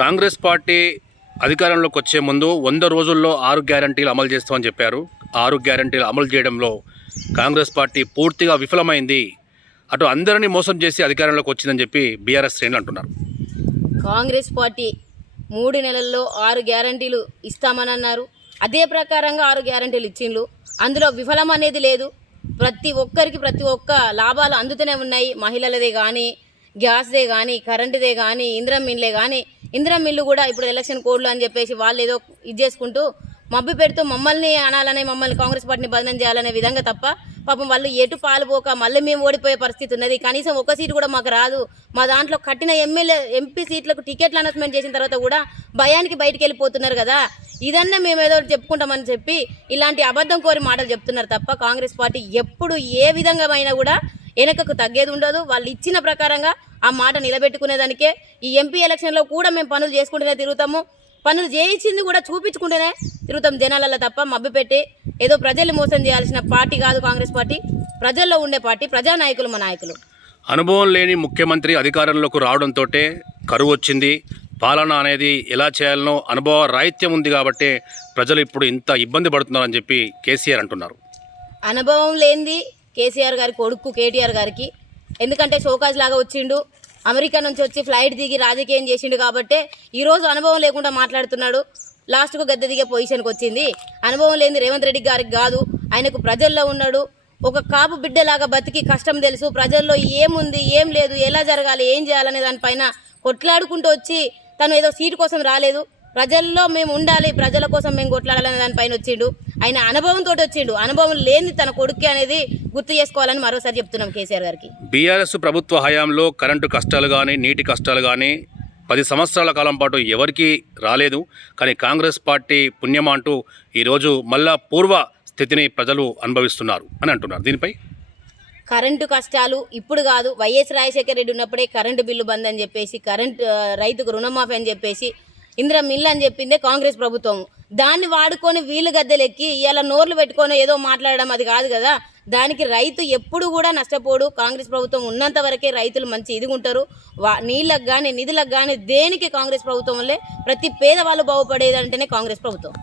Congress party అధికారంలోకి వచ్చే ముందు 100 రోజుల్లో 6 గ్యారంటీలు అమలు చేస్తామని చెప్పారు. 6 గ్యారంటీలు అమలు చేయడంలో కాంగ్రెస్ పార్టీ పూర్తిగా విఫలమైంది. అటు అందరినీ మోసం చేసి అధికారంలోకి వచ్చిందని చెప్పి బీఆర్ఎస్ శ్రేణులు అంటున్నారు. కాంగ్రెస్ పార్టీ 3 నెలల్లో 6 గ్యారంటీలు ఇస్తామని అన్నారు. అదే ప్రకారంగా 6 గ్యారంటీలు ఇచ్చిండ్రు. అందులో విఫలం అనేది లేదు. ప్రతి ఒక్క లాభాలు అందుతూనే ఉన్నాయి. మహిళలదే కానీ, గ్యాస్దే కానీ, కరెంటుదే కానీ, ఇందిరం మిల్లే కానీ, ఇందిరం మిల్లు కూడా ఇప్పుడు ఎలక్షన్ కోడ్లు అని చెప్పేసి వాళ్ళు ఏదో ఇది చేసుకుంటూ మబ్బు పెడుతూ మమ్మల్ని అనాలనే, మమ్మల్ని కాంగ్రెస్ పార్టీని బదనం చేయాలనే విధంగా తప్ప పాపం వాళ్ళు ఎటు పాలుపోక మళ్ళీ మేము ఓడిపోయే పరిస్థితి ఉన్నది. కనీసం ఒక సీటు కూడా మాకు రాదు. మా దాంట్లో కట్టిన ఎంపీ సీట్లకు టికెట్లు అనౌన్స్మెంట్ చేసిన తర్వాత కూడా భయానికి బయటికి వెళ్ళిపోతున్నారు కదా. ఇదన్నా మేము ఏదో చెప్పుకుంటామని చెప్పి ఇలాంటి అబద్ధం కోరి మాటలు చెప్తున్నారు తప్ప కాంగ్రెస్ పార్టీ ఎప్పుడు ఏ విధంగా అయినా కూడా వెనకకు తగ్గేది ఉండదు. వాళ్ళు ఇచ్చిన ప్రకారంగా ఆ మాట నిలబెట్టుకునేదానికే ఈ ఎంపీ ఎలక్షన్లో కూడా మేము పనులు చేసుకుంటూనే తిరుగుతాము. పనులు చేయించింది కూడా చూపించుకుంటూనే తిరుగుతాం జనాలలో తప్ప మభ్యపెట్టి ఏదో ప్రజల్ని మోసం చేయాల్సిన పార్టీ కాదు కాంగ్రెస్ పార్టీ. ప్రజల్లో ఉండే పార్టీ, ప్రజానాయకులు మా నాయకులు. అనుభవం లేని ముఖ్యమంత్రి అధికారంలోకి రావడంతో కరువు వచ్చింది. పాలన అనేది ఎలా చేయాలనో అనుభవ రాహిత్యం ఉంది కాబట్టి ప్రజలు ఇప్పుడు ఇంత ఇబ్బంది పడుతున్నారని చెప్పి కేసీఆర్ అంటున్నారు. అనుభవం లేనిది కేసీఆర్ గారి కొడుకు కేటీఆర్ గారికి. ఎందుకంటే షోకాజ్ లాగా వచ్చిండు, అమెరికా నుంచి వచ్చి ఫ్లైట్ దిగి రాజకీయం చేసిండు కాబట్టి ఈరోజు అనుభవం లేకుండా మాట్లాడుతున్నాడు. లాస్ట్కు గద్దె దిగే పొజిషన్కి వచ్చింది. అనుభవం లేని రేవంత్ రెడ్డి గారికి కాదు, ఆయనకు ప్రజల్లో ఉన్నాడు. ఒక కాపు బిడ్డలాగా బతికి కష్టం తెలుసు. ప్రజల్లో ఏముంది, ఏం లేదు, ఎలా జరగాలి, ఏం చేయాలనే దానిపైన కొట్లాడుకుంటూ వచ్చి తను ఏదో సీటు కోసం రాలేదు. ప్రజల్లో మేము ఉండాలి, ప్రజల కోసం మేము కొట్లాడాలనే దానిపైన వచ్చిండు. ఆయన అనుభవంతో వచ్చిండు. అనుభవం లేని తన కొడుక్కి అనేది గుర్తు చేసుకోవాలని మరోసారి చెప్తున్నాం కేసీఆర్ గారికి. బీఆర్ఎస్ ప్రభుత్వ హయాంలో కరెంటు కష్టాలు కానీ, నీటి కష్టాలు కానీ 10 సంవత్సరాల కాలం పాటు ఎవరికీ రాలేదు. కానీ కాంగ్రెస్ పార్టీ పుణ్యమా అంటూ ఈరోజు మళ్ళా పూర్వ స్థితిని ప్రజలు అనుభవిస్తున్నారు అని అంటున్నారు. దీనిపై కరెంటు కష్టాలు ఇప్పుడు కాదు, వైఎస్ రాజశేఖర రెడ్డి ఉన్నప్పుడే కరెంటు బిల్లు బంద్ అని చెప్పేసి, రైతుకు రుణమాఫీ అని చెప్పేసి, ఇందిరా మిల్ అని చెప్పిందే కాంగ్రెస్ ప్రభుత్వం. దాన్ని వాడుకొని వీళ్ళు గద్దెలెక్కి ఇలా నోర్లు పెట్టుకొని ఏదో మాట్లాడడం అది కాదు కదా. దానికి రైతు ఎప్పుడు కూడా నష్టపోడు. కాంగ్రెస్ ప్రభుత్వం ఉన్నంత వరకే రైతులు మంచి ఇదిగుంటారు. నీళ్ళకు కానీ, నిధులకు కానీ దేనికి కాంగ్రెస్ ప్రభుత్వం వల్లే ప్రతి పేదవాళ్ళు బాగుపడేదంటేనే కాంగ్రెస్ ప్రభుత్వం.